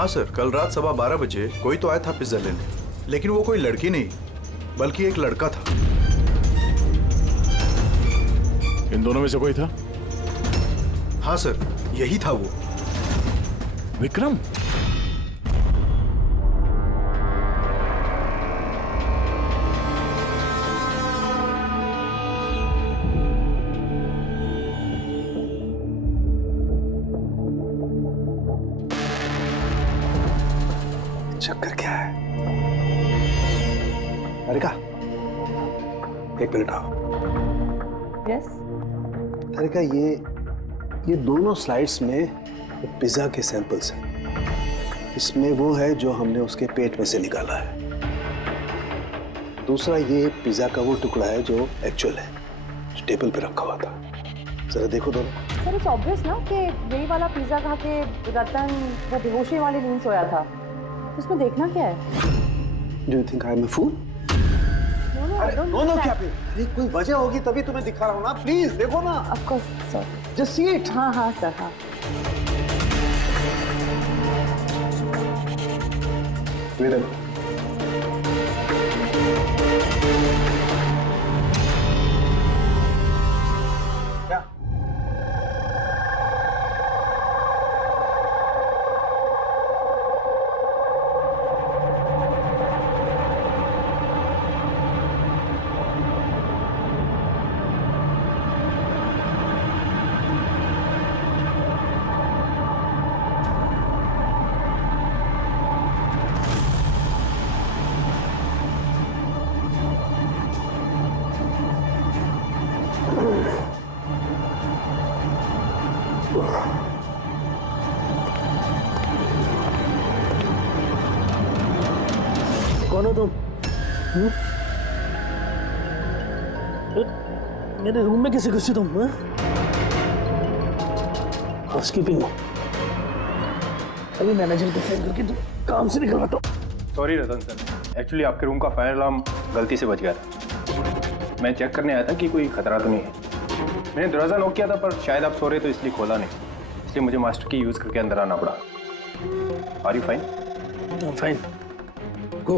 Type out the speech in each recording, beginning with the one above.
हाँ सर, कल रात 12:15 कोई तो आया था पिज्जा लेने, लेकिन वो कोई लड़की नहीं बल्कि एक लड़का था। इन दोनों में से कोई था? हाँ सर, यही था वो। विक्रम? चक्कर क्या है? अरिका, एक मिनट आओ। यस। अरिका, ये दोनों स्लाइड्स में पिज्जा के सैंपल्स हैं। इसमें वो है जो हमने उसके पेट में से निकाला है। दूसरा ये पिज्जा का वो टुकड़ा है जो एक्चुअल है, जो टेबल पे रखा हुआ था। जरा देखो दोनों। सर इट्स ऑब्वियस ना कि यही वाला पिज्जा खा के रतन वो बेहोशी वाली नींद सोया था। उसमें देखना क्या है? Do you think I am a fool? No क्या पे? अरे कोई वजह होगी तभी तुम्हें दिखा रहा हूँ ना। प्लीज देखो ना। Of course sir. Just see it. हाँ हाँ सर हाँ। ये देखो। क्या? कौन हो तुम? मेरे रूम में कैसे घुसी तुम? हाउसकीपिंग। अभी मैनेजर को फोन करके तुम काम से निकलवाता हूँ। सॉरी रतन सर, एक्चुअली आपके रूम का फायर अलार्म गलती से बज गया था। मैं चेक करने आया था कि कोई खतरा तो नहीं है। मैंने दरवाज़ा नॉक किया था पर शायद आप सो रहे तो इसलिए खोला नहीं, इसलिए मुझे मास्टर की यूज़ करके अंदर आना पड़ा। Are you fine? I'm fine. Go.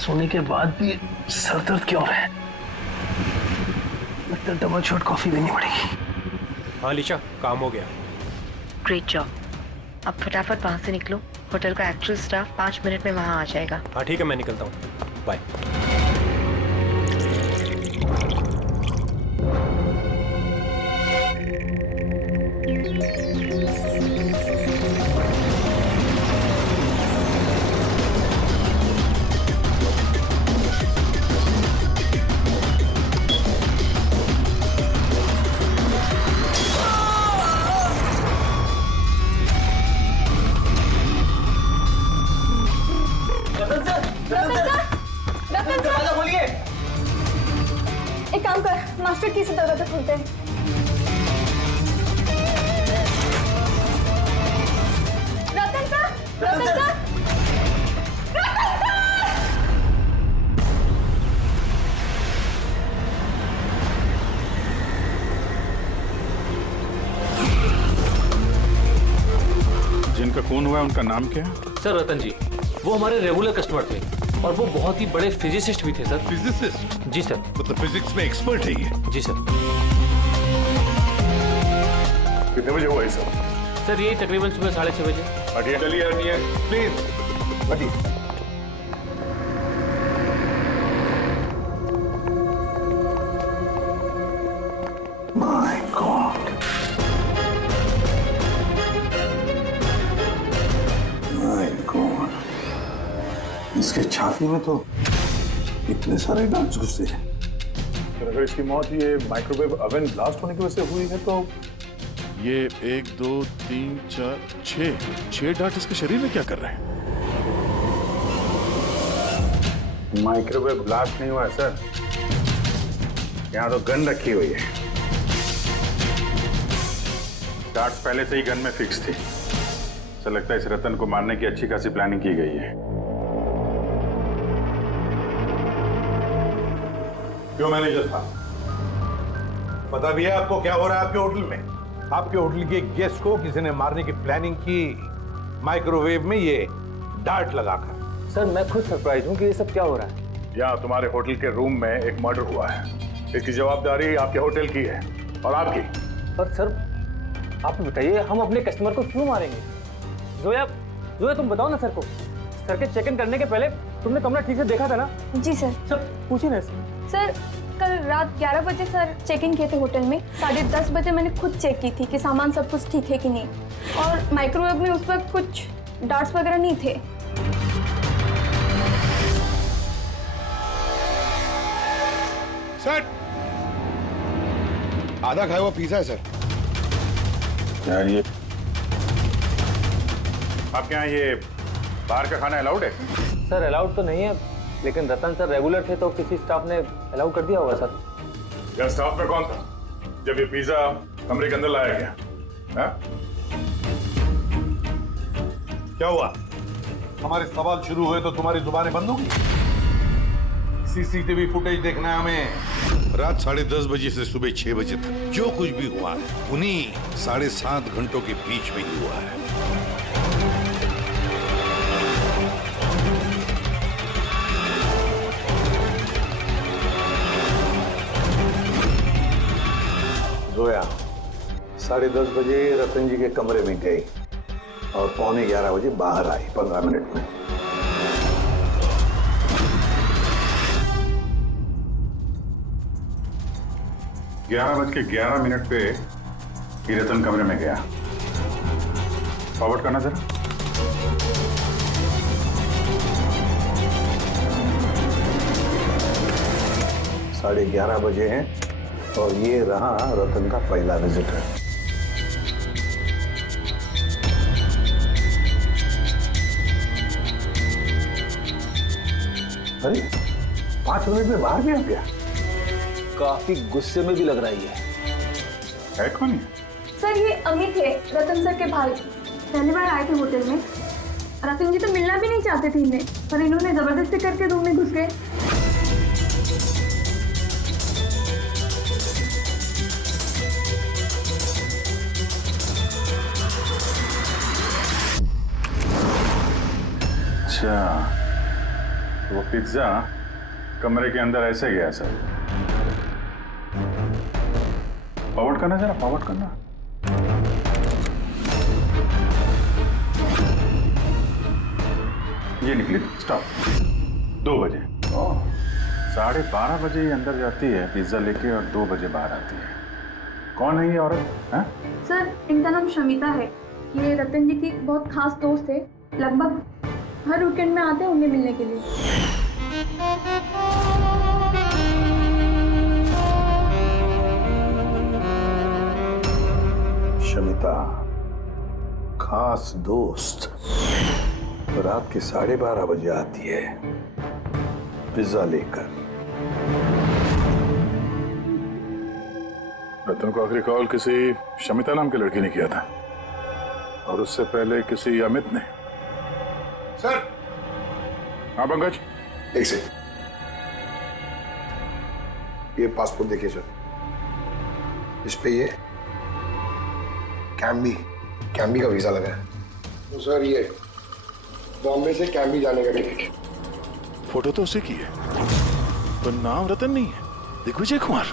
सोने के बाद भी सर दर्द क्यों रहा है? लगता है डबल शॉट कॉफी देनी पड़ेगी। हाँ लिशा, काम हो गया। Great job. अब फटाफट वहाँ से निकलो। होटल का एक्चुअल स्टाफ 5 मिनट में वहाँ आ जाएगा। हाँ ठीक है, मैं निकलता हूँ। बाय। एक काम कर, मास्टर की से दरवाजा खोलते हैं। रतन सर, रतन सर, रतन सर! जिनका खून हुआ है उनका नाम क्या है? सर रतन जी, वो हमारे रेगुलर कस्टमर थे और वो बहुत ही बड़े फिजिसिस्ट भी थे सर। फिजिसिस्ट? जी सर। मतलब फिजिक्स में एक्सपर्ट है ये? जी सर। कितने बजे हुआ ये सब? सर यही तकरीबन सुबह 6:30 बजे। हटिए, चलिए हटिए, प्लीज हटिए। My God. My God. इसके छाती में तो इतने सारे डांस घुसे हैं। अगर इसकी मौत ये माइक्रोवेव ओवन ब्लास्ट होने की वजह से हुई है तो ये 1 2 3 4 6 डार्ट इसके शरीर में क्या कर रहे हैं? माइक्रोवेव ब्लास्ट नहीं हुआ है सर, यहाँ तो गन रखी हुई है। डार्ट्स पहले से ही गन में फिक्स थी। ऐसा लगता है इस रतन को मारने की अच्छी खासी प्लानिंग की गई है। क्यों मैनेजर साहब, पता भी है आपको क्या हो रहा है आपके होटल में? आपके होटल के गेस्ट को किसी ने मारने की प्लानिंग की, माइक्रोवेव में ये डार्ट लगाकर। सर मैं खुद सरप्राइज हूँ कि ये सब क्या हो रहा है। यहाँ तुम्हारे होटल के रूम में एक मर्डर हुआ है। इसकी जवाबदारी आपके होटल की है और आपकी। पर सर आप बताइए, हम अपने कस्टमर को क्यों मारेंगे? जोया तुम बताओ ना सर को। सर के चेक इन करने के पहले तुमने कमरा ठीक से देखा था ना? जी सर। सर पूछिए ना सर कल रात 11 बजे सर चेक इन किए थे होटल में। 10:30 बजे मैंने खुद चेक की थी कि सामान सब कुछ ठीक है कि नहीं, और माइक्रोवेव में उस वक्त कुछ डार्ट्स वगैरह नहीं थे। सर आधा खाया हुआ पिज्जा है सर। यार ये आपके यहाँ ये बाहर का खाना अलाउड है? सर अलाउड तो नहीं है, लेकिन रतन सर रेगुलर थे तो किसी स्टाफ ने अलाउ कर दिया होगा सर। क्या स्टाफ में कौन था जब ये पिज्जा कमरे के अंदर लाया गया? हाँ? क्या हुआ? हमारे सवाल शुरू हुए तो तुम्हारी जुबानें बंद होगी? सीसीटीवी फुटेज देखना है हमें। रात 10:30 बजे से सुबह 6 बजे तक जो कुछ भी हुआ है उन्हीं 7.5 घंटों के बीच में ही हुआ है। जोया 10:30 बजे रतन जी के कमरे में गई और 11:15 बजे बाहर आई 15 मिनट में। ग्यारह बज के 11 मिनट पे ये रतन कमरे में गया। फॉरवर्ड करना जरा। साढ़े 11 बजे हैं और ये रहा रतन का पहला विजिटर। अरे 5 मिनट में बाहर भी आ गया। काफी गुस्से में भी लग रही है कौन है? सर ये अमित है, रतन सर के भाई। पहली बार आए थे होटल में। रतन जी तो मिलना भी नहीं चाहते थे इन्हें, पर इन्होंने जबरदस्ती करके रूम में घुस गए। अच्छा, वो पिज्जा कमरे के अंदर ऐसे गया सर। फॉरवर्ड करना जरा, फॉरवर्ड करना। ये निकली स्टॉप 2 बजे। 12:30 बजे ये अंदर जाती है पिज्जा लेके और 2 बजे बाहर आती है। कौन है ये औरत? है सर इनका नाम शमिता है। ये रतन जी की बहुत खास दोस्त है। लगभग हर वीकेंड में आते हैं उन्हें मिलने के लिए। शमिता खास दोस्त रात के 12:30 बजे आती है पिज्जा लेकर। रतन को आखिरी कॉल किसी शमिता नाम की लड़की ने किया था और उससे पहले किसी अमित ने। सर। हाँ पंकज। एक सेकंड, ये पासपोर्ट देखिए सर। इस पे ये कैम्बी का वीजा लगा है। तो सर ये बॉम्बे से कैम्बी जाने का टिकट। फोटो तो उसे की है पर नाम रतन नहीं है, दिग्विजय कुमार।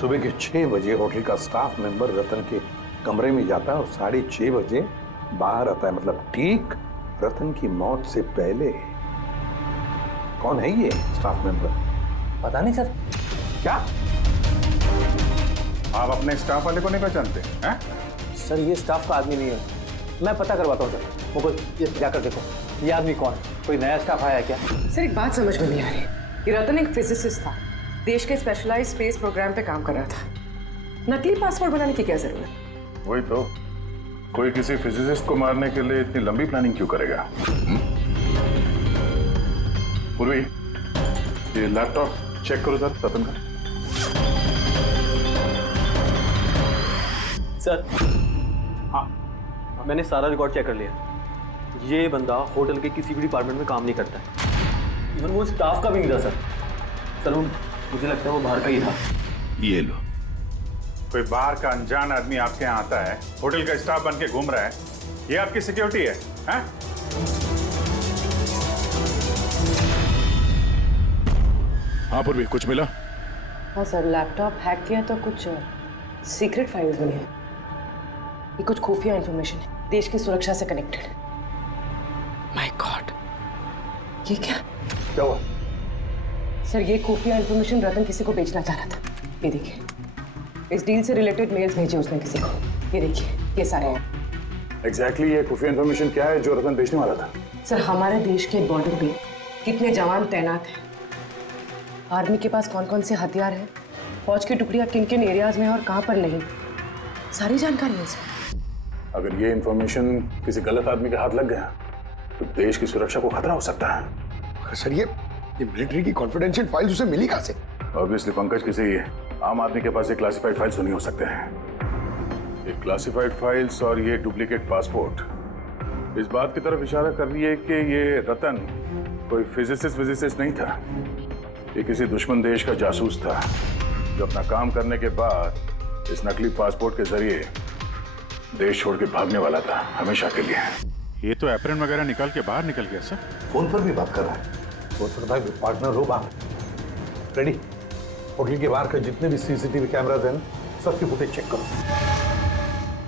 सुबह के 6 बजे होटल का स्टाफ मेंबर रतन के कमरे में जाता है और 6:30 बजे बाहर आता है। मतलब ठीक रतन की मौत से पहले। कौन है ये स्टाफ मेंबर? पता नहीं सर। क्या आप अपने स्टाफ वाले को नहीं पहचानते हैं? सर ये स्टाफ का आदमी नहीं है, मैं पता करवाता हूँ सर। मुकुल ये जाकर देखो ये आदमी कौन है। कोई नया स्टाफ आया है क्या? सर एक बात समझ में नहीं आ रही। ये रतन एक फिजिसिस्ट था, देश के स्पेशलाइज स्पेस प्रोग्राम पे काम कर रहा था। नकली पासपोर्ट बनाने की क्या जरूरत? वही तो, कोई किसी फिजिसिस्ट को मारने के लिए इतनी लंबी प्लानिंग क्यों करेगा? पूर्वी, ये लैपटॉप चेक करो सर रतन का। सर हाँ, मैंने सारा रिकॉर्ड चेक कर लिया। ये बंदा होटल के किसी भी डिपार्टमेंट में काम नहीं करता है, इवन वो स्टाफ का भी नहीं था सर वो मुझे लगता है वो बाहर का ही था। ये लो। कोई बाहर का अनजान आदमी आपके यहाँ आता है, होटल का स्टाफ बन के घूम रहा है, ये आपकी सिक्योरिटी है? हैं? हाँ पूर्वी, कुछ मिला? हाँ सर, लैपटॉप हैक किया तो कुछ सीक्रेट फाइल्स मिली हैं। ये कुछ खुफिया इंफॉर्मेशन है, देश की सुरक्षा से कनेक्टेड। माय गॉड, ये क्या हुआ? सर ये खुफिया इंफॉर्मेशन रतन किसी को बेचना चाह रहा था। ये देखिए, इस डील से रिलेटेड मेल्स भेजे उसने किसी को। ये देखिए, ये सारे हैं। एग्जैक्टली ये खुफिया इंफॉर्मेशन क्या है जो रतन बेचने वाला था? सर हमारे देश के बॉर्डर पे कितने जवान तैनात हैं, आर्मी के पास कौन कौन से हथियार हैं, फौज की टुकड़ियां किन किन एरियाज में और कहां पर नहीं, सारी जानकारी है इसमें। अगर ये इंफॉर्मेशन किसी गलत आदमी के हाथ लग गया तो देश की सुरक्षा को खतरा हो सकता है। सर ये मिलिट्री की कॉन्फिडेंशियल फाइल्स उसे मिली कहां से? ऑब्वियसली पंकज, किसी आम आदमी के पास ये क्लासिफाइड फाइल्स नहीं हो सकते हैं। ये क्लासिफाइड फाइल्स और ये डुप्लीकेट पासपोर्ट इस बात की तरफ इशारा कर रही है कि ये रतन कोई फिजिसिस्ट नहीं था, ये किसी दुश्मन देश का जासूस था जो अपना काम करने के बाद इस नकली पासपोर्ट के जरिए देश छोड़ के भागने वाला था हमेशा के लिए। ये तो एप्रन वगैरह निकाल के बाहर निकल गया सर। फोन पर भी बात कर रहा है। फोन पर भाई पार्टनर हो बात। रेडी, होटल के बाहर के जितने भी सीसीटीवी कैमराज हैं सबकी फुटेज चेक करो।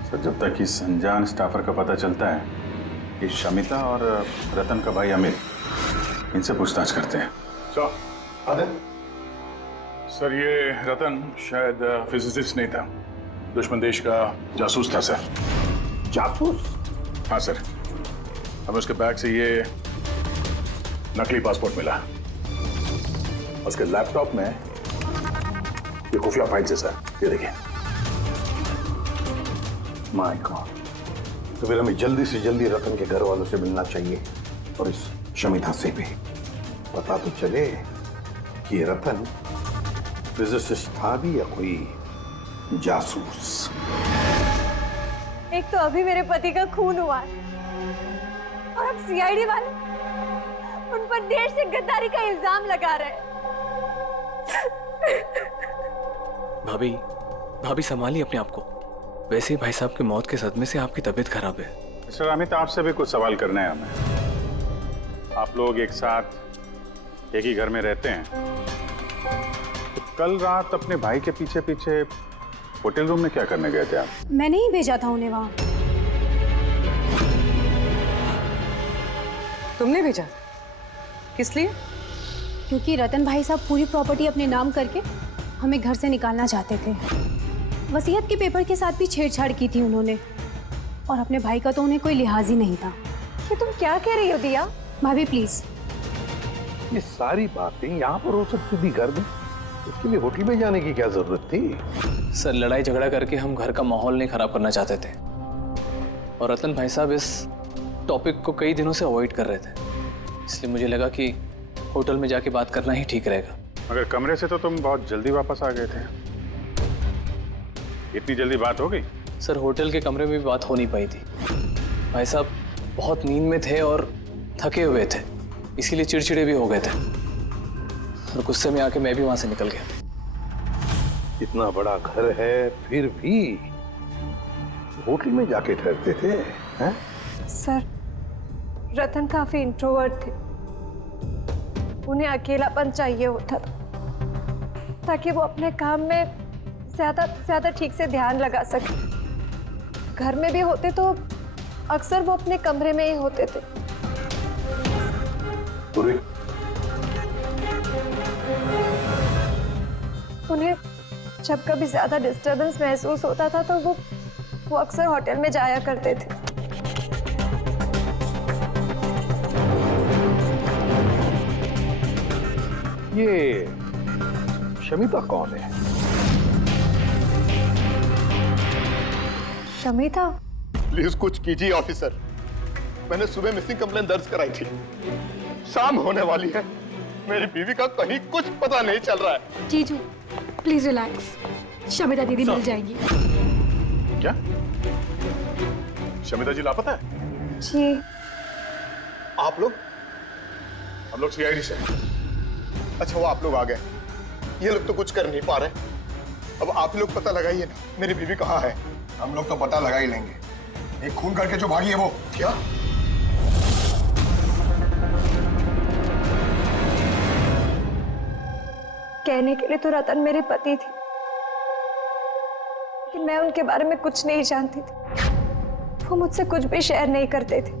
सर जब तक इस अनजान स्टाफर का पता चलता है, ये शमिता और रतन का भाई अमित, इनसे पूछताछ करते हैं। सर ये रतन शायद फिजिसिस्ट नहीं था, दुश्मन देश का जासूस था सर। जासूस? हाँ सर, हमें उसके बैग से ये नकली पासपोर्ट मिला। उसके लैपटॉप में ये खुफिया फाइल्स है सर, ये देखिए। माय गॉड, तो फिर हमें जल्दी से जल्दी रतन के घर वालों से मिलना चाहिए और इस शमिता से भी। पता तो चले कि ये रतन फिजिसिस्ट था भी या कोई जासूस। एक तो अभी मेरे पति का खून हुआ है और अब सीआईडी वाले उन पर देश से गद्दारी का इल्जाम लगा रहे हैं। भाभी संभालिए अपने आप को। वैसे ही भाई साहब की मौत के सदमे से आपकी तबीयत खराब है। मिस्टर अमित, आपसे भी कुछ सवाल करना है हमें। आप लोग एक साथ एक ही घर में रहते हैं, तो कल रात अपने भाई के पीछे पीछे होटल रूम में क्या करने गए थे आप? मैंने ही भेजा था उन्हें वहां। तुमने भेजा? किस लिए? क्योंकि रतन भाई साहब पूरी प्रॉपर्टी अपने नाम करके हमें घर से निकालना चाहते थे। वसीयत के पेपर के साथ भी छेड़छाड़ की थी उन्होंने, और अपने भाई का तो उन्हें कोई लिहाज ही नहीं था। ये तुम क्या कह रही हो दिया? भाभी प्लीज। ये सारी बातें यहाँ पर हो सकती थी घर में, इसके लिए होटल में जाने की क्या जरूरत थी? सर लड़ाई झगड़ा करके हम घर का माहौल नहीं खराब करना चाहते थे, और रतन भाई साहब इस टॉपिक को कई दिनों से अवॉइड कर रहे थे, इसलिए मुझे लगा कि होटल में जाके बात करना ही ठीक रहेगा। मगर कमरे से तो तुम बहुत जल्दी वापस आ गए थे, इतनी जल्दी बात हो गई? सर होटल के कमरे में भी बात हो नहीं पाई थी। भाई साहब बहुत नींद में थे और थके हुए थे, इसीलिए चिड़चिड़े भी हो गए थे, और गुस्से में आके मैं भी वहां से निकल गया। इतना बड़ा घर है फिर भी होटल में जाके ठहरते थे हैं? सर रतन काफी इंट्रोवर्ट थे, उन्हें अकेलापन चाहिए होता था ताकि वो अपने काम में ज्यादा ठीक से ध्यान लगा सके। घर में भी होते तो अक्सर वो अपने कमरे में ही होते थे। उन्हें जब कभी ज्यादा डिस्टरबेंस महसूस होता था तो वो अक्सर होटल में जाया करते थे। ये शमिता कौन है? शमिता? प्लीज कुछ कीजिए ऑफिसर। मैंने सुबह मिसिंग कंप्लेन दर्ज कराई थी, शाम होने वाली है, मेरी बीवी का कहीं कुछ पता नहीं चल रहा है। जीजू प्लीज रिलैक्स, शमिता दीदी मिल जाएंगी। क्या शमिता जी लापता है? जी। आप लोग? हम लोग सीआईडी से। अच्छा वो आप लोग आ गए, ये लोग तो कुछ कर नहीं पा रहे। अब आप लोग पता लगाइए ना मेरी बीवी कहाँ है। हम लोग तो पता लगा ही लेंगे। एक खून करके जो भागी है वो। क्या? कहने के लिए तो रतन मेरे पति थे, लेकिन मैं उनके बारे में कुछ नहीं जानती थी। वो मुझसे कुछ भी शेयर नहीं करते थे।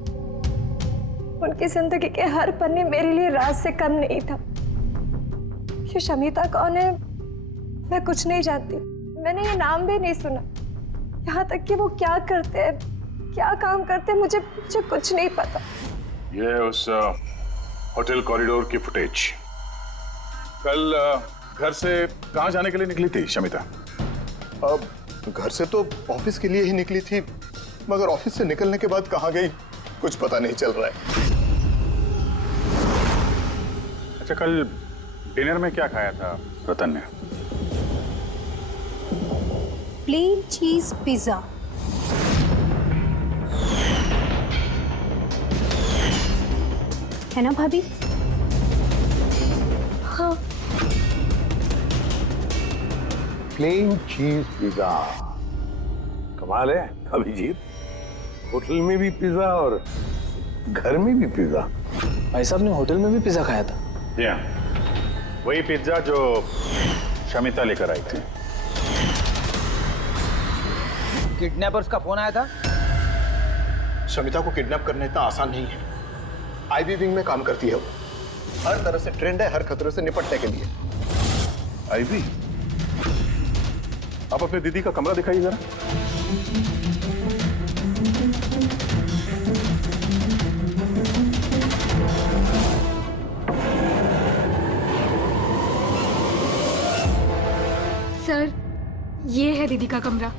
उनकी जिंदगी के हर पन्ने मेरे लिए राज से कम नहीं था। ये शमिता कौन है मैं कुछ नहीं जानती। मैंने ये नाम भी नहीं सुना। यहाँ तक कि वो क्या करते हैं, क्या काम करते हैं, मुझे कुछ नहीं पता। ये उस होटल कॉरिडोर की फुटेज। कल घर से कहाँ जाने के लिए निकली थी शमिता? घर से तो ऑफिस के लिए ही निकली थी, मगर ऑफिस से निकलने के बाद कहाँ गई कुछ पता नहीं चल रहा है। अच्छा कल डिनर में क्या खाया था रतन ने? प्लेन चीज पिज्जा। है ना भाभी? हाँ। प्लेन चीज पिज्जा, कमाल है अभिजीत। होटल में भी पिज्जा और घर में भी पिज्जा। भाई साहब ने होटल में भी पिज्जा खाया था? वही पिज्जा जो शमिता लेकर आई थी। किडनैपर्स का फोन आया था। शमिता को किडनैप करना इतना आसान नहीं है। आईबी विंग में काम करती है वो, हर तरह से ट्रेंड है हर खतरे से निपटने के लिए। आईबी? आप अपने दीदी का कमरा दिखाइए जरा। सर ये है दीदी का कमरा।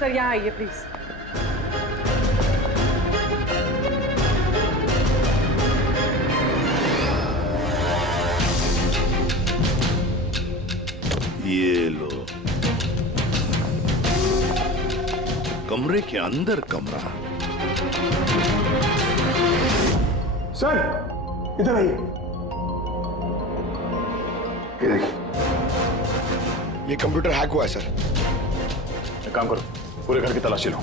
सर यहाँ आइए प्लीज। ये लो, कमरे के अंदर कमरा। सर इधर आइए। ये कंप्यूटर हैक हुआ है सर। एक काम करो, पूरे घर की तलाशी लो।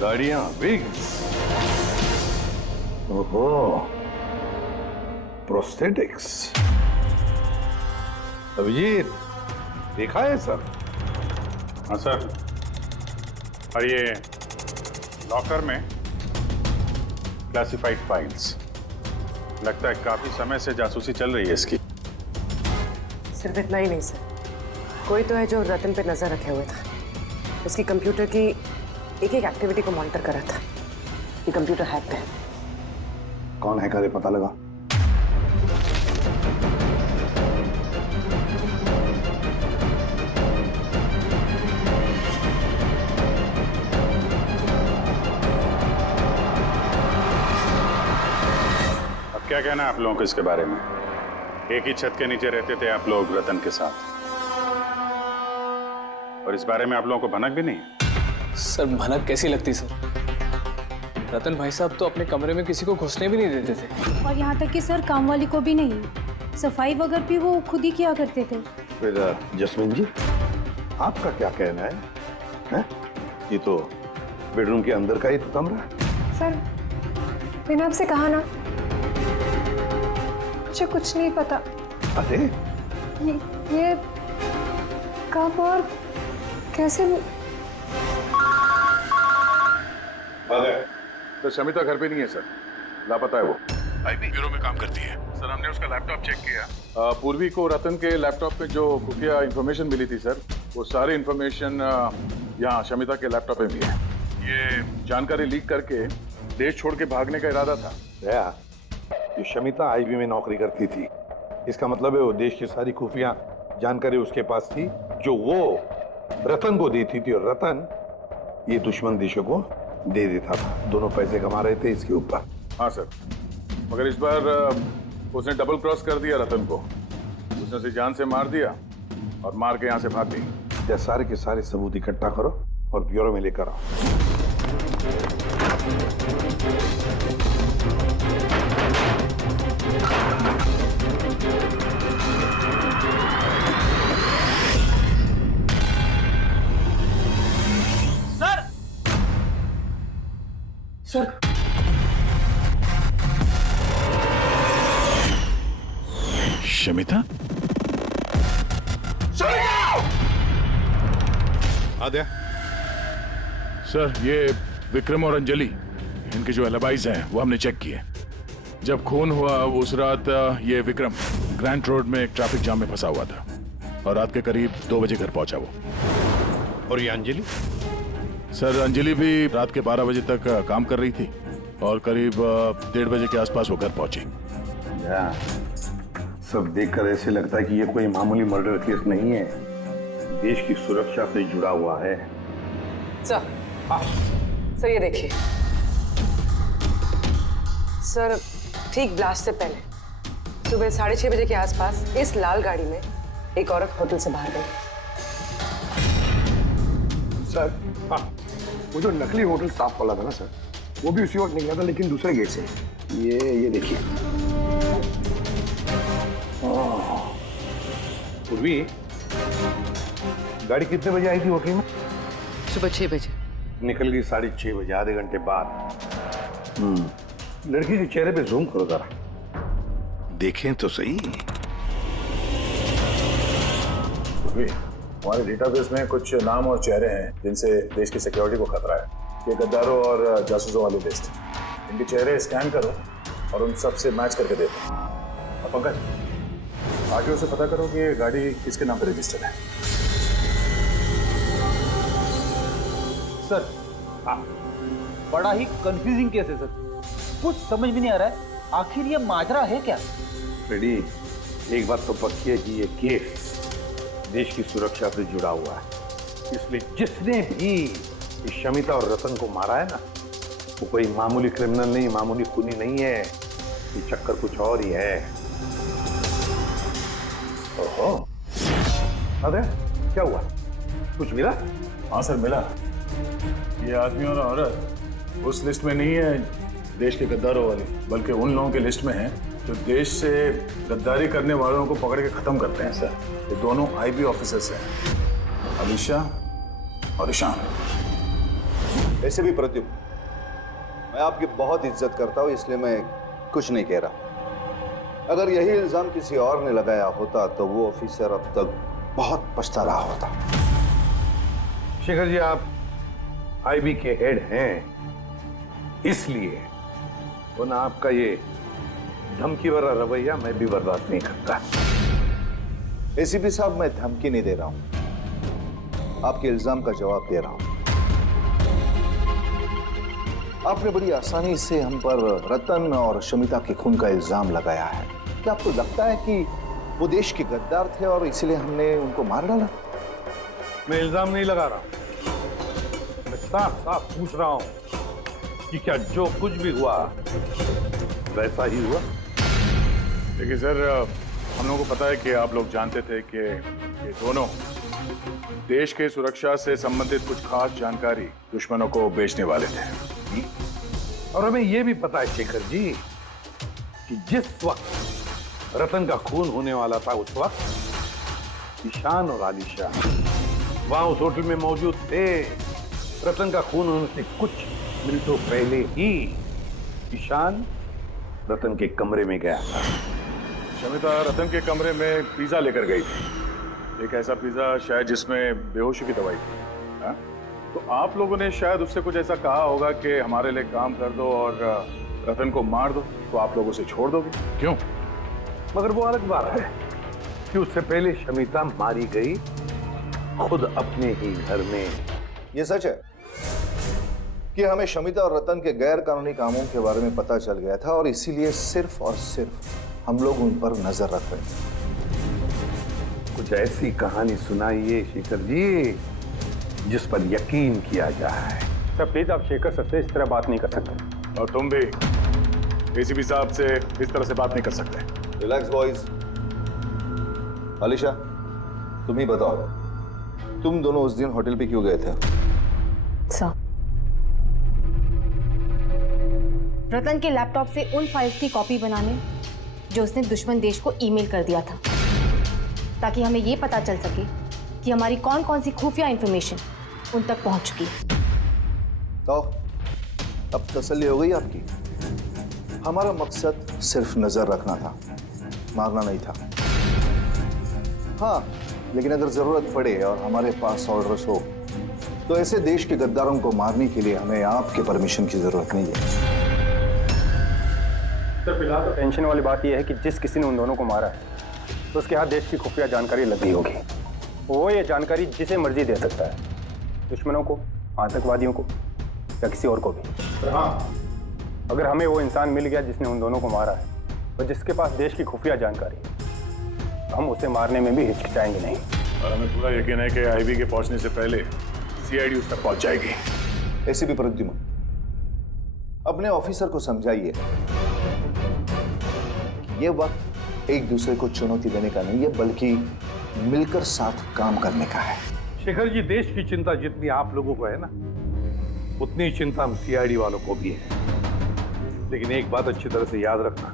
गाड़ियां, विग्स, ओहो, प्रोस्थेटिक्स। अभिजीत देखा है सर? हाँ सर। और ये लॉकर में क्लासिफाइड फाइल्स। लगता है काफी समय से जासूसी चल रही है इसकी। सिर्फ इतना ही नहीं सर, कोई तो है जो रतन पे नजर रखे हुए था। उसकी कंप्यूटर की एक एक एक्टिविटी को मॉनिटर कर रहा था। ये कंप्यूटर हैक्ड है। कौन हैकर है पता लगा? अब क्या कहना है आप लोगों को इसके बारे में? एक ही छत के नीचे रहते थे आप लोग रतन के साथ, और इस बारे में आप लोगों को भनक भी नहीं है? सर भनक कैसी लगती सर? रतन भाई साहब तो अपने कमरे में किसी को घुसने भी नहीं देते थे। और यहाँ तक कि सर काम वाली को भी नहीं, सफाई वगैरह भी वो खुद ही किया करते थे। फिर जस्मीन जी आपका क्या कहना है? ये तो बेडरूम के अंदर का ही तो कमरा है। सर मैंने आपसे कहा ना, मुझे कुछ नहीं पता। अरे ये कब और कैसे? तो शमिता घर पे नहीं है सर, लापता है वो। आईबी ब्यूरो में काम करती है सर। हमने उसका लैपटॉप चेक किया। पूर्वी को रतन के लैपटॉप पे जो खुफिया इंफॉर्मेशन मिली थी सर, वो सारी इंफॉर्मेशन यहाँ शमिता के लैपटॉप पे भी है। ये जानकारी लीक करके देश छोड़ के भागने का इरादा था। दया, ये शमिता आईबी में नौकरी करती थी, इसका मतलब है वो देश की सारी खुफिया जानकारी उसके पास थी जो वो रतन को देती थी, और रतन ये दुश्मन देशों को दे देता था। दोनों पैसे कमा रहे थे इसके ऊपर। हाँ सर, मगर इस बार उसने डबल क्रॉस कर दिया रतन को। उसने उसे जान से मार दिया और मार के यहाँ से भाग गई। या सारे के सारे सबूत इकट्ठा करो और ब्यूरो में लेकर आओ। सर शमिता? आद्या, सर ये विक्रम और अंजलि, इनके जो एलिबाइज हैं वो हमने चेक किए। जब खून हुआ उस रात ये विक्रम ग्रैंड रोड में एक ट्रैफिक जाम में फंसा हुआ था और रात के करीब 2 बजे घर पहुंचा वो। और ये अंजलि? सर अंजलि भी रात के 12 बजे तक काम कर रही थी और करीब 1:30 बजे के आसपास वो घर पहुंची। सब देखकर ऐसे लगता है कि ये कोई मामूली मर्डर केस नहीं है, देश की सुरक्षा से जुड़ा हुआ है। सर ये देखिए सर, ठीक ब्लास्ट से पहले सुबह 6:30 बजे के आसपास इस लाल गाड़ी में एक औरत होटल से बाहर गई। सर हाँ, वो जो नकली होटल स्टाफ वाला था ना सर, वो भी उसी वक्त निकला था, लेकिन दूसरे गेट से। ये देखिए। पूर्वी, गाड़ी कितने बजे आई थी होटल में? सुबह 6 बजे। निकल गई 6:30 बजे, आधे घंटे बाद। लड़की के चेहरे पे जूम करो जरा, देखें तो सही। हमारे डेटाबेस में कुछ नाम और चेहरे हैं जिनसे देश की सिक्योरिटी को खतरा है। ये गद्दारों और जासूसों वाली लिस्ट। इनके चेहरे स्कैन करो और उन सब से मैच करके देखो। और पंकज, आगे उसे पता करो कि ये गाड़ी किसके नाम पर रजिस्टर्ड है। सर बड़ा ही कंफ्यूजिंग केस है सर, कुछ समझ में नहीं आ रहा है आखिर ये माजरा है क्या। रेडी, एक बात तो पक्की है कि ये केस देश की सुरक्षा से जुड़ा हुआ है, इसलिए जिसने भी इस शमिता और रतन को मारा है ना, वो कोई मामूली क्रिमिनल नहीं, मामूली खूनी नहीं है। ये चक्कर कुछ और ही है। ओहो, अरे क्या हुआ, कुछ मिला? हाँ सर मिला। ये आदमी और औरत उस लिस्ट में नहीं है देश के गद्दारों वाली, बल्कि उन लोगों की लिस्ट में है जो देश से गद्दारी करने वालों को पकड़ के खत्म करते हैं सर। ये दोनों आईबी ऑफिसर्स हैं, अलीशा और ईशान। ऐसे भी प्रद्युम्न, मैं आपकी बहुत इज्जत करता हूँ, इसलिए मैं कुछ नहीं कह रहा। अगर यही इल्जाम किसी और ने लगाया होता तो वो ऑफिसर अब तक बहुत पछता रहा होता। शेखर जी, आप आईबी के हेड हैं, इसलिए वो ना आपका ये धमकी भरा रवैया मैं भी बर्दाश्त नहीं करता। एसीपी साहब, मैं धमकी नहीं दे रहा हूं, आपके इल्जाम का जवाब दे रहा हूं। आपने बड़ी आसानी से हम पर रतन और शमिता के खून का इल्जाम लगाया है। क्या आपको लगता है कि वो देश के गद्दार थे और इसलिए हमने उनको मार डाला? मैं इल्जाम नहीं लगा रहा, मैं साफ साफ पूछ रहा हूं कि क्या जो कुछ भी हुआ वैसा ही हुआ? देखिए सर, हम लोगों को पता है कि आप लोग जानते थे कि ये दोनों देश के सुरक्षा से संबंधित कुछ खास जानकारी दुश्मनों को बेचने वाले थे। और हमें यह भी पता है शेखर जी कि जिस वक्त रतन का खून होने वाला था, उस वक्त ईशान और आलिशा वहां उस होटल में मौजूद थे। रतन का खून होने से कुछ मिनटों पहले ही ईशान रतन के कमरे में गया था। शमिता रतन के कमरे में पिज्जा लेकर गई थी, एक ऐसा पिज्जा शायद जिसमें बेहोशी की दवाई थी। हाँ? तो आप लोगों ने शायद उससे कुछ ऐसा कहा होगा कि हमारे लिए काम कर दो और रतन को मार दो, तो आप लोग उसे छोड़ दोगे? क्यों? मगर वो अलग बात है कि उससे पहले शमिता मारी गई खुद अपने ही घर में। ये सच है कि हमें शमिता और रतन के गैर कानूनी कामों के बारे में पता चल गया था और इसीलिए सिर्फ और सिर्फ हम लोग उन पर नजर रख रहे थे। कुछ ऐसी कहानी सुनाइए शेखर जी जिस पर यकीन किया जाए। सर प्लीज आप शेखर सर से इस तरह बात नहीं कर सकते। और तुम भी एसीपी साहब से इस तरह से बात नहीं कर सकते। Relax boys. अलीशा, तुम ही बताओ, तुम दोनों उस दिन होटल पे क्यों गए थे? सर, रतन के लैपटॉप से उन फाइल्स की कॉपी बनाने जो उसने दुश्मन देश को ईमेल कर दिया था, ताकि हमें यह पता चल सके कि हमारी कौन कौन सी खुफिया इंफॉर्मेशन उन तक पहुंच चुकी है। तो अब तसल्ली हो गई आपकी? हमारा मकसद सिर्फ नजर रखना था, मारना नहीं था। हाँ, लेकिन अगर जरूरत पड़े और हमारे पास ऑर्डर्स हो तो ऐसे देश के गद्दारों को मारने के लिए हमें आपके परमिशन की जरूरत नहीं है। सर फिलहाल तो टेंशन वाली बात यह है कि जिस किसी ने उन दोनों को मारा है तो उसके हाथ देश की खुफिया जानकारी लग गई होगी। वो ये जानकारी जिसे मर्जी दे सकता है, दुश्मनों को, आतंकवादियों को या किसी और को भी। हाँ, अगर हमें वो इंसान मिल गया जिसने उन दोनों को मारा है और जिसके पास देश की खुफिया जानकारी है, तो हम उसे मारने में भी हिचकिचाएंगे नहीं। और हमें पूरा यकीन है कि आईबी के पहुंचने से पहले सीआईडी उस तक पहुंच जाएगी। ऐसे भी प्रद्युम्न, अपने ऑफिसर को समझाइए कि ये वक्त एक दूसरे को चुनौती देने का नहीं है, बल्कि मिलकर साथ काम करने का है। शेखर जी, देश की चिंता जितनी आप लोगों को है ना, उतनी ही चिंता हम सीआईडी वालों को भी है। लेकिन एक बात अच्छी तरह से याद रखना,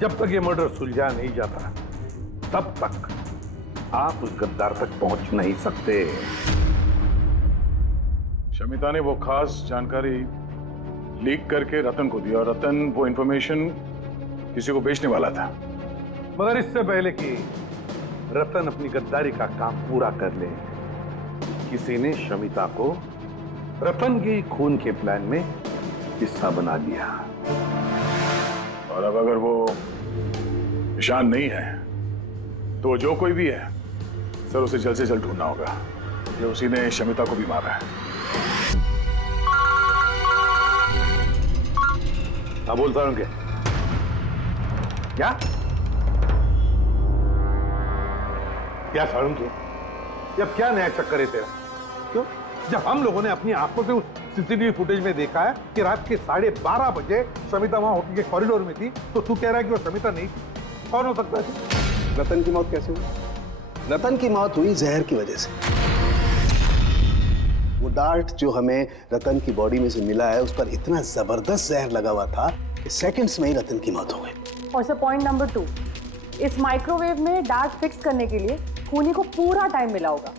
जब तक ये मर्डर सुलझा नहीं जाता तब तक आप उस गद्दार तक पहुंच नहीं सकते। शमिता ने वो खास जानकारी लीक करके रतन को दी और रतन वो इंफॉर्मेशन किसी को बेचने वाला था। मगर इससे पहले कि रतन अपनी गद्दारी का काम पूरा कर ले, किसी ने शमिता को रतन के खून के प्लान में हिस्सा बना लिया। और अब अगर वो ईशान नहीं है तो जो कोई भी है सर, उसे जल्द से जल्द ढूंढना होगा कि उसी ने शमिता को भी मारा है। हाँ, बोलता हूं क्या क्या सारुण के, अब क्या नया चक्कर है तेरा? क्यों? जब हम लोगों ने अपनी आंखों से उस सीसीटीवी फुटेज में देखा है कि रात के 12:30 बजे समिता वहां होटल के कॉरिडोर में थी, तो तू कह रहा है कि वो समिता नहीं थी? कौन हो सकता है? रतन की मौत कैसे हुई? रतन की मौत हुई जहर की वजह से। वो डार्ट जो हमें रतन की बॉडी में से मिला है, उस पर इतना जबरदस्त जहर लगा हुआ था कि सेकंड्स में ही रतन की मौत हो गई। और सर पॉइंट नंबर 2, इस माइक्रोवेव में डार्ट फिक्स करने के लिए खूनी को पूरा टाइम मिला होगा,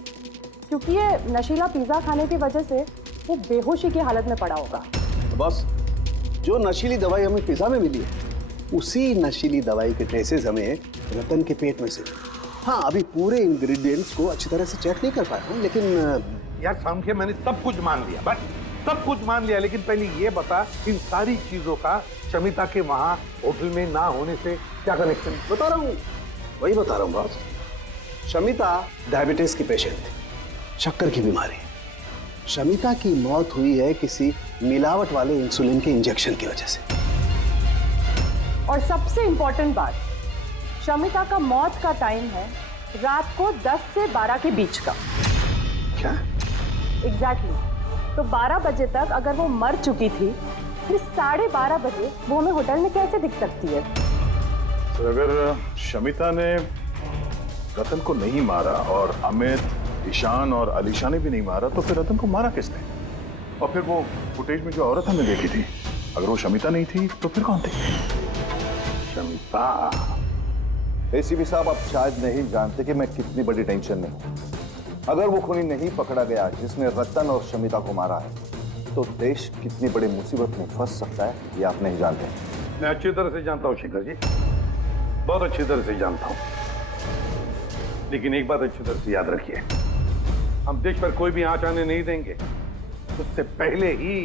क्योंकि ये नशीला पिज्जा खाने की वजह से वो बेहोशी की हालत में पड़ा होगा। तो बस जो नशीली दवाई हमें पिज्जा में मिली है, उसी नशीली दवाई के ट्रेसेस हमें रतन के पेट में से। हाँ, अभी पूरे इंग्रेडिएंट्स को अच्छी तरह से चेक नहीं कर पाया हूँ, लेकिन यार सामने मैंने सब कुछ मान लिया, बस सब कुछ मान लिया, लेकिन पहले ये बता, इन सारी चीजों का शमिता के वहां होटल में ना होने से क्या कनेक्शन? बता रहा हूँ, वही बता रहा हूँ बॉस। शमिता डायबिटीज की पेशेंट थी, शक्कर की बीमारी। शमिता की मौत हुई है किसी मिलावट वाले इंसुलिन के इंजेक्शन की वजह से। और सबसे इंपॉर्टेंट बात, शमिता का मौत का टाइम है रात को 10 से 12 के बीच का। क्या? एग्जैक्टली। तो 12 बजे तक अगर वो मर चुकी थी, फिर 12:30 बजे वो हमें होटल में कैसे दिख सकती है? तो अगर शमिता ने रतन को नहीं मारा और अमित, ईशान और अलीशा ने भी नहीं मारा, तो फिर रतन को मारा किसने? और फिर वो फुटेज में जो औरत हमने देखी थी, अगर वो शमिता नहीं थी तो फिर कौन थी? शमिता। एसीपी साहब, आप शायद नहीं जानते कि मैं कितनी बड़ी टेंशन में हूं। अगर वो खूनी नहीं पकड़ा गया जिसने रतन और शमिता को मारा है, तो देश कितनी बड़ी मुसीबत में फंस सकता है, ये आप नहीं जानते। मैं अच्छी तरह से जानता हूं शेखर जी। बहुत अच्छी तरह से जानता हूं, लेकिन एक बात अच्छी तरह से याद रखिए, हम देश पर कोई भी आंच आने नहीं देंगे। उससे पहले ही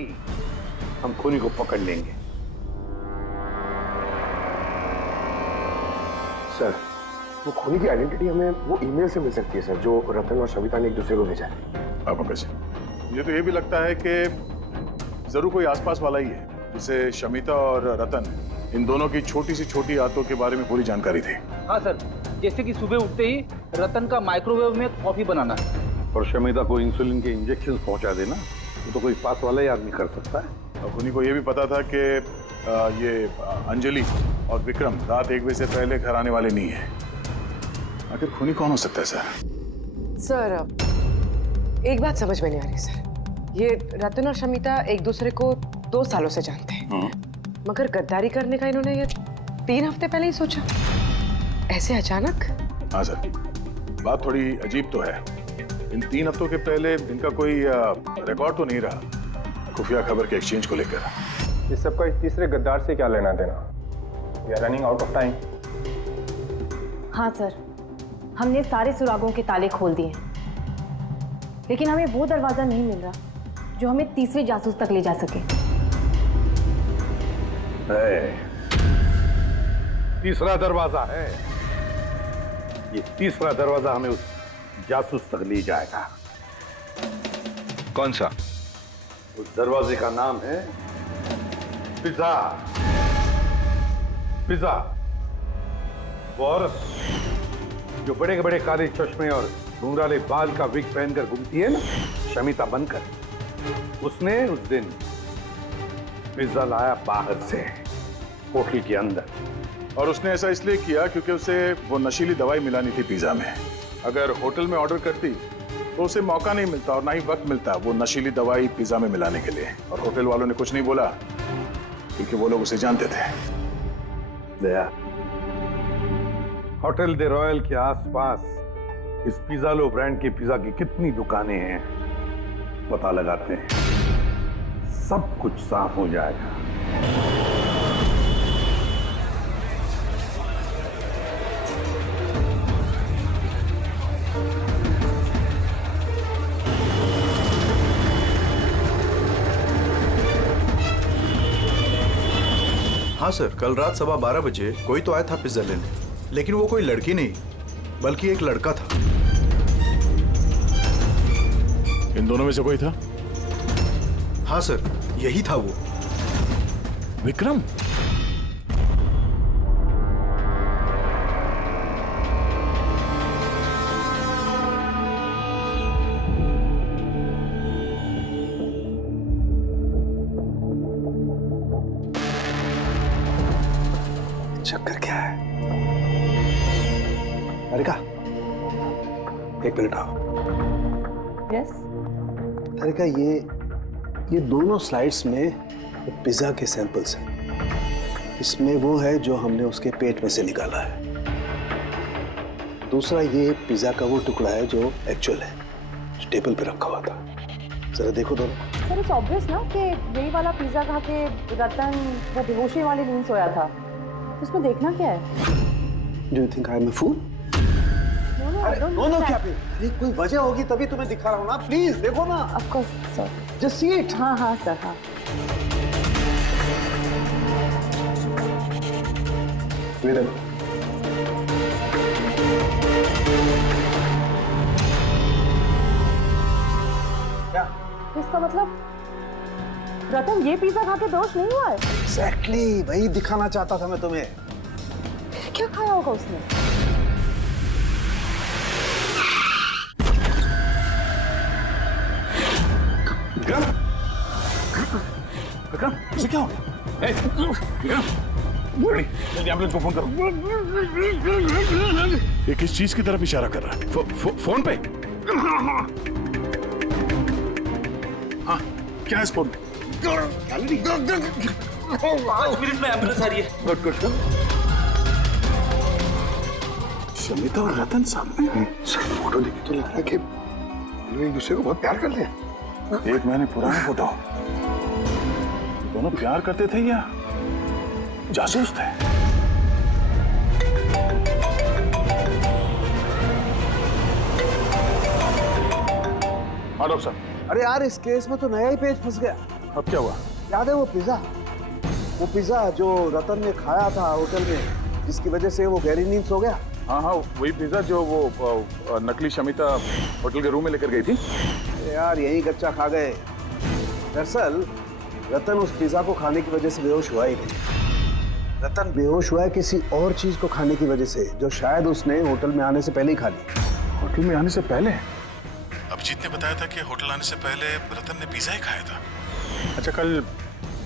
हम खूनी को पकड़ लेंगे। सर, वो खूनी की आइडेंटिटी हमें वो ईमेल से मिल सकती है सर, जो रतन और सविता ने एक दूसरे को भेजा है। आपको कैसे? मुझे तो ये भी लगता है कि जरूर कोई आसपास वाला ही है जिसे शमिता और रतन इन दोनों की छोटी से छोटी आदतों के बारे में पूरी जानकारी थी। हाँ सर, जैसे कि सुबह उठते ही रतन का माइक्रोवेव में कॉफी बनाना और शमिता को इंसुलिन के इंजेक्शन पहुंचा देना, वो तो कोई पास वाला ही आदमी कर सकता है। और खूनी को ये भी पता था कि ये अंजलि और विक्रम रात 1 बजे से पहले घर आने वाले नहीं है। आखिर खूनी कौन हो सकता है सर? सर, एक बात समझ में नहीं आ रही सर। ये रतन और शमिता एक दूसरे को 2 सालों से जानते हैं, मगर गद्दारी करने का इन्होंने ये 3 हफ्ते पहले ही सोचा, ऐसे अचानक। हाँ सर, बात थोड़ी अजीब तो है। इन 3 हफ्तों के पहले इनका कोई रिकॉर्ड तो नहीं रहा खुफिया खबर के एक्सचेंज को लेकर। इस सबका इस तीसरे गद्दार से क्या लेना देना? We are running out of time. हाँ सर, हमने सारे सुरागों के ताले खोल दिए, लेकिन हमें वो दरवाजा नहीं मिल रहा जो हमें तीसरे जासूस तक ले जा सके। तीसरा दरवाजा है, ये तीसरा दरवाजा हमें उस जासूस तक ले जाएगा। कौन सा? उस दरवाजे का नाम है पिज़्ज़ा। पिज़्ज़ा वो औरत जो बड़े बड़े काले चश्मे और घुंघराले बाल का विग पहनकर घूमती है ना, शमिता बनकर, उसने उस दिन पिज़्ज़ा लाया बाहर से होटल के अंदर। और उसने ऐसा इसलिए किया क्योंकि उसे वो नशीली दवाई मिलानी थी पिज़्ज़ा में। अगर होटल में ऑर्डर करती तो उसे मौका नहीं मिलता और ना ही वक्त मिलता वो नशीली दवाई पिज़्ज़ा में मिलाने के लिए। और होटल वालों ने कुछ नहीं बोला क्योंकि वो लोग उसे जानते थे। दया, होटल दे रॉयल के आसपास इस पिज़्ज़ालो ब्रांड के पिज़्ज़ा की कितनी दुकानें हैं पता लगाते हैं, सब कुछ साफ हो जाएगा। हाँ सर, कल रात 12:15 बजे कोई तो आया था पिज्जा लेने, लेकिन वो कोई लड़की नहीं बल्कि एक लड़का था। इन दोनों में से कोई था? हाँ सर, यही था वो। विक्रम? चक्कर क्या है? अरिका, 1 मिनट आओ। यस। अरिका, ये दोनों स्लाइड्स में पिज्जा के सैंपल्स हैं। इसमें वो है जो हमने उसके पेट में से निकाला है। दूसरा ये पिज्जा का वो टुकड़ा है जो एक्चुअल है, जो टेबल पे रखा हुआ था। जरा देखो दोनों। सर, इट्स ऑब्वियस ना कि यही वाला पिज्जा खा के रतन वो बेहोशी वाली नींद सोया था। उसमें देखना क्या है? Do you think I am a fool? No, क्या पे? अरे कोई वजह होगी तभी तुम्हें दिखा रहा हूँ ना। प्लीज देखो ना। Of course, sir. Just see it. हाँ सर, हाँ। Wait a minute. क्या? इसका मतलब रतन ये पिज्जा खा के दोष नहीं हुआ है? Exactly, वही दिखाना चाहता था मैं तुम्हें। क्या खाया होगा उसने? विक्रम? विक्रम, उसे क्या हो गया? विक्रम, जल्दी एम्बुलेंस को फोन करो। ये किस चीज की तरफ इशारा कर रहा है? फोन पे? हाँ, क्या है इस फोन पे? 5 मिनट में एम्बुलेंस आ रही है। गुड। शमिता और रतन सामने। सर, फोटो देखी तो लग रहा है कि लोग एक दूसरे को बहुत प्यार करते हैं। 1 महीने पुराना फोटो। दोनों प्यार करते थे या जासूस थे? हाँ डॉक्टर साहब। अरे यार इस केस में तो नया ही पेज फंस गया। अब क्या हुआ? याद है वो पिज्जा जो रतन ने खाया था होटल में, जिसकी वजह से वो गहरी नींद सो गया। हाँ हाँ, वही पिज्जा जो वो नकली शमिता होटल के रूम में लेकर गई थी। यार यही कच्चा खा गए। दरअसल रतन उस पिज्जा को खाने की वजह से बेहोश हुआ ही नहीं। रतन बेहोश हुआ है किसी और चीज को खाने की वजह से, जो शायद उसने होटल में आने से पहले ही खा ली। होटल में आने से पहले? अभिजीत ने बताया था कि होटल आने से पहले रतन ने पिज्जा ही खाया था। अच्छा, कल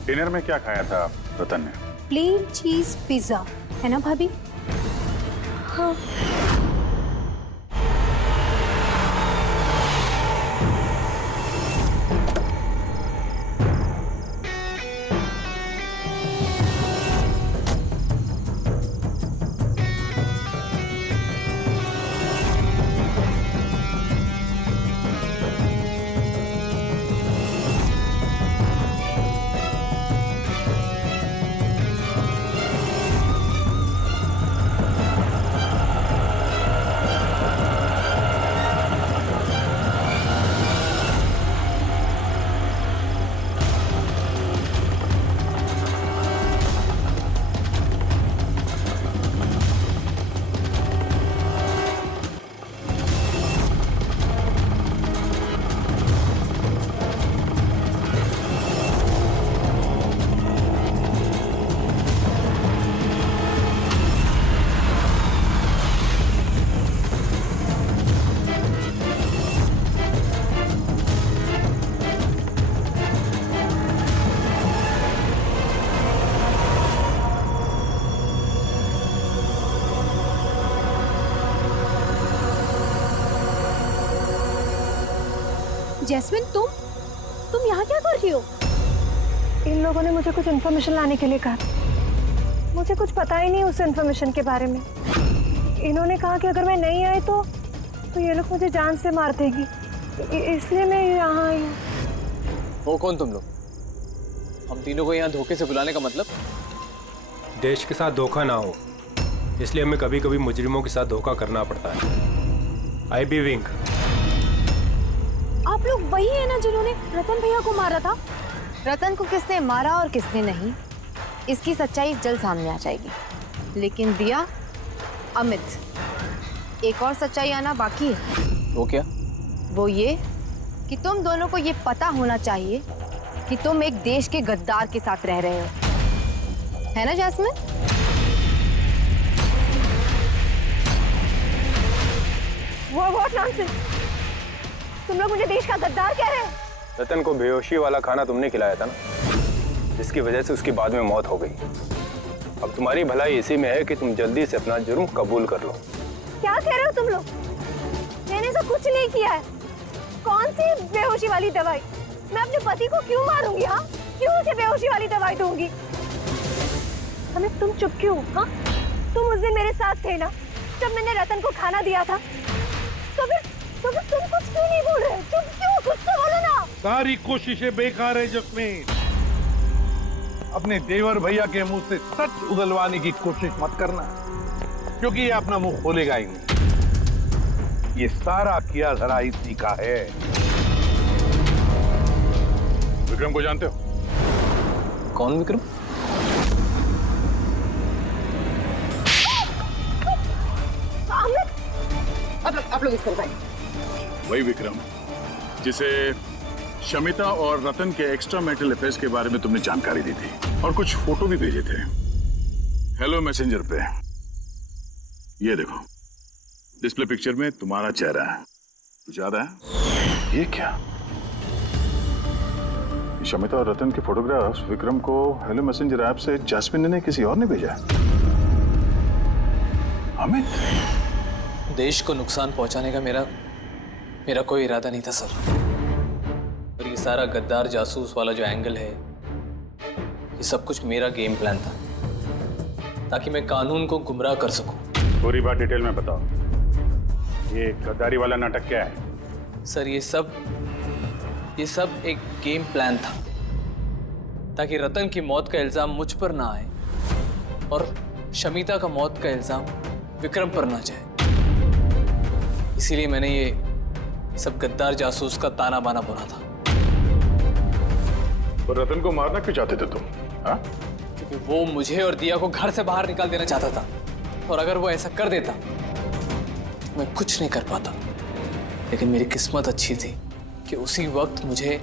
डिनर में क्या खाया था रतन ने? प्लेन चीज पिज्जा, है ना भाभी? हाँ। जैस्मिन, तुम यहाँ क्या कर रही हो? इन लोगों ने मुझे कुछ इन्फॉर्मेशन लाने के लिए कहा। मुझे कुछ पता ही नहीं उस इन्फॉर्मेशन के बारे में। इन्होंने कहा कि अगर मैं नहीं आई तो ये लोग मुझे जान से मार देगी, इसलिए मैं यहाँ आई हूँ। वो कौन तुम लोग? हम तीनों को यहाँ धोखे से बुलाने का मतलब? देश के साथ धोखा ना हो, इसलिए हमें कभी कभी मुजरिमों के साथ धोखा करना पड़ता है। आई बी विंक। आप लोग वही है ना जिन्होंने रतन भैया को मारा था? रतन को किसने मारा और किसने नहीं, इसकी सच्चाई जल्द सामने आ जाएगी। लेकिन दिया, अमित, एक और सच्चाई आना बाकी है। वो क्या? वो ये कि तुम दोनों को ये पता होना चाहिए कि तुम एक देश के गद्दार के साथ रह रहे हो, है ना जैस्मिन? What nonsense! तुम लोग मुझे देश का गद्दार कह रहे हो? रतन को बेहोशी वाला खाना तुमने खिलाया था ना, जिसकी वजह से उसकी बाद में मौत हो गई। अब तुम्हारी भलाई इसी में है कि तुम जल्दी से अपना जुर्म कबूल कर लो। क्या कह रहे हो तुम लोग? मैंने ऐसा कुछ नहीं किया है। कौन सी बेहोशी वाली दवाई? मैं अपने पति को क्यों मारूंगी? हाँ, क्यों उसे बेहोशी वाली दवाई दूंगी? हमें तुम चुप क्यों? हाँ, तुम उस दिन मेरे साथ थे ना, जब मैंने रतन को खाना दिया था। तो फिर तुम कुछ क्यों नहीं बोल रहे? चुप क्यों? कुछ तो बोलो ना। सारी कोशिशें बेकार है जस्मीन। अपने देवर भैया के मुंह से सच उगलवाने की कोशिश मत करना, क्योंकि ये अपना मुंह खोलेगा ही नहीं। ये सारा किया धरा इसी का है। विक्रम को जानते हो? कौन विक्रम? आप लोग इस तरफ। वही विक्रम जिसे शमिता और रतन के एक्स्ट्रा मैरिटल अफेयर्स के बारे में तुमने जानकारी दी थी और कुछ फोटो भी भेजे थे हेलो मैसेंजर पे। ये देखो, डिस्प्ले पिक्चर में तुम्हारा चेहरा है। कुछ याद है? ये क्या? शमिता और रतन के फोटोग्राफ्स विक्रम को हेलो मैसेंजर ऐप से जैस्मिन ने किसी और ने भेजा। अमित, देश को नुकसान पहुंचाने का मेरा कोई इरादा नहीं था सर। और ये सारा गद्दार जासूस वाला जो एंगल है, ये सब कुछ मेरा गेम प्लान था, ताकि मैं कानून को गुमराह कर सकूं। पूरी बात डिटेल में बताओ। ये गद्दारी वाला नाटक क्या है? सर ये सब एक गेम प्लान था, ताकि रतन की मौत का इल्जाम मुझ पर ना आए और शमिता का मौत का इल्जाम विक्रम पर ना जाए। इसीलिए मैंने सब गद्दार जासूस का ताना बाना बुना था। तो रतन को मारना क्यों चाहते थे तुम? हाँ? क्योंकि वो मुझे और दिया को घर से बाहर निकाल देना चाहता था, और अगर वो ऐसा कर देता तो मैं कुछ नहीं कर पाता। लेकिन मेरी किस्मत अच्छी थी कि उसी वक्त मुझे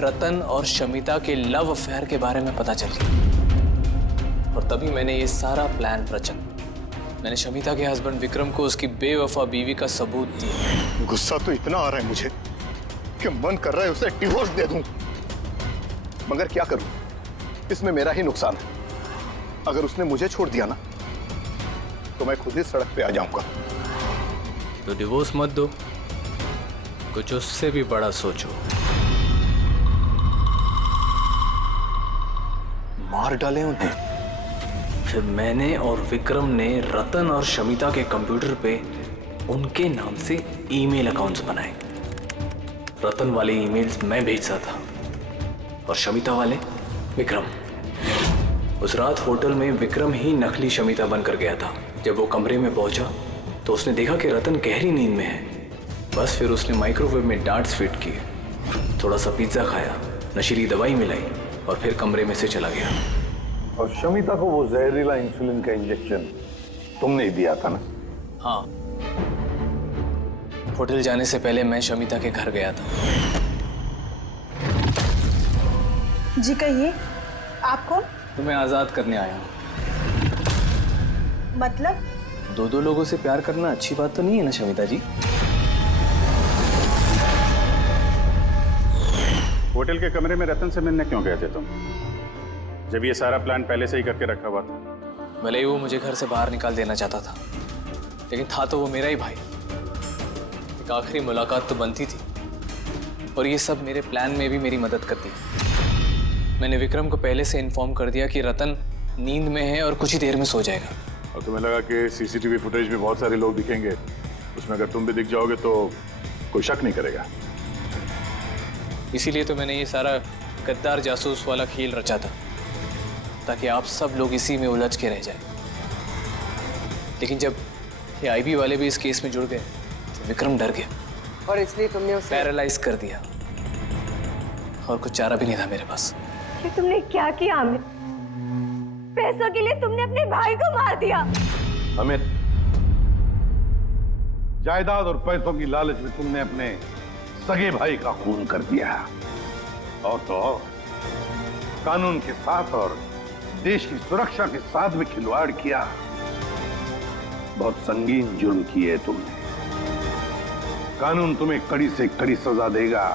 रतन और शमिता के लव अफेयर के बारे में पता चल गया, और तभी मैंने ये सारा प्लान रचा। मैंने शमिता के हस्बैंड विक्रम को उसकी बेवफा बीवी का सबूत दिया। गुस्सा तो इतना आ रहा है मुझे कि मन कर रहा है उसे डिवोर्स दे दूं, मगर क्या करूं, इसमें मेरा ही नुकसान है। अगर उसने मुझे छोड़ दिया ना तो मैं खुद ही सड़क पे आ जाऊंगा। तो डिवोर्स मत दो, कुछ उससे भी बड़ा सोचो। मार डाले उन्हें। फिर मैंने और विक्रम ने रतन और शमिता के कंप्यूटर पे उनके नाम से ईमेल अकाउंट्स बनाए। रतन वाले ईमेल्स मैं भेजता था और शमिता वाले विक्रम। उस रात होटल में विक्रम ही नकली शमिता बनकर गया था। जब वो कमरे में पहुंचा तो उसने देखा कि रतन गहरी नींद में है। बस फिर उसने माइक्रोवेव में डार्ट्स फिट किए, थोड़ा सा पिज्जा खाया, नशीली दवाई मिलाई और फिर कमरे में से चला गया। और शमिता को वो जहरीला इंसुलिन का इंजेक्शन तुमने ही दिया था ना? हाँ, होटल जाने से पहले मैं शमिता के घर गया था। जी कहिए, आप कौन? तुम्हें आजाद करने आया हूँ। मतलब? दो लोगों से प्यार करना अच्छी बात तो नहीं है ना शमिता जी? होटल के कमरे में रतन से मिलने क्यों गए थे तुम, जब ये सारा प्लान पहले से ही करके रखा हुआ था? भले ही वो मुझे घर से बाहर निकाल देना चाहता था, लेकिन था तो वो मेरा ही भाई। एक आखिरी मुलाकात तो बनती थी, और ये सब मेरे प्लान में भी मेरी मदद करती। मैंने विक्रम को पहले से इन्फॉर्म कर दिया कि रतन नींद में है और कुछ ही देर में सो जाएगा। और तुम्हें लगा कि सीसीटीवी फुटेज में बहुत सारे लोग दिखेंगे, उसमें अगर तुम भी दिख जाओगे तो कोई शक नहीं करेगा। इसीलिए तो मैंने ये सारा गद्दार जासूस वाला खेल रचा था, ताकि आप सब लोग इसी में उलझ के रह जाए। लेकिन जब ये आईबी वाले भी इस केस में जुड़ गए तो विक्रम डर गया, और इसलिए तुमने उसे पैरालाइज कर दिया, और कुछ चारा भी नहीं था मेरे पास। ये तुमने क्या किया अमित? पैसों के लिए तुमने अपने भाई को मार दिया। अमित, जायदाद और पैसों की लालच में तुमने अपने सगे भाई का खून कर दिया, और तो और कानून के साथ और देश की सुरक्षा के साथ भी खिलवाड़ किया। बहुत संगीन जुर्म किए तुमने। कानून तुम्हें कड़ी से कड़ी सजा देगा।